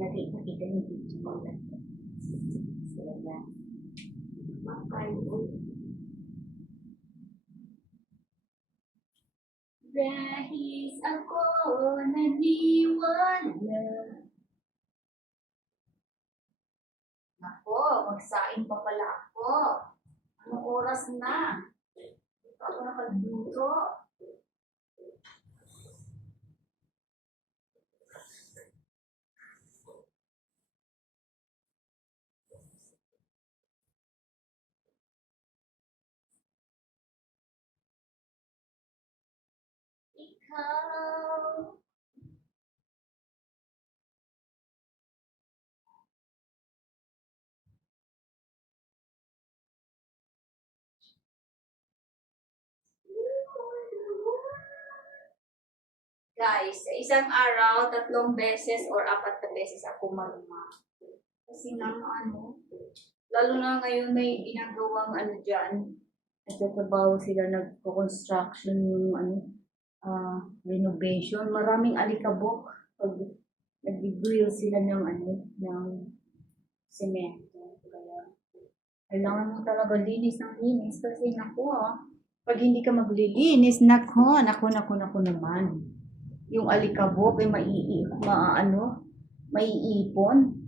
Nakita yung picture mo lang. Sila lang. Dahil ako naniwala. Nako, magsaing pa pala ako. Anong oras na? Ito ako nakagluto. Ikaw. Guys, sa isang araw, 3 beses or 4 na beses ako maruma. Kasi lalo na ngayon may ginagawang dyan. Nagtatrabaho sila, nagko-construction yung renovation. Maraming alikabok. Pag nag-grill sila ng semento. Kaya, kailangan mo talaga linis ng linis. Kasi pag hindi ka maglilinis, nako naman. Yung alikabok ay maiipon.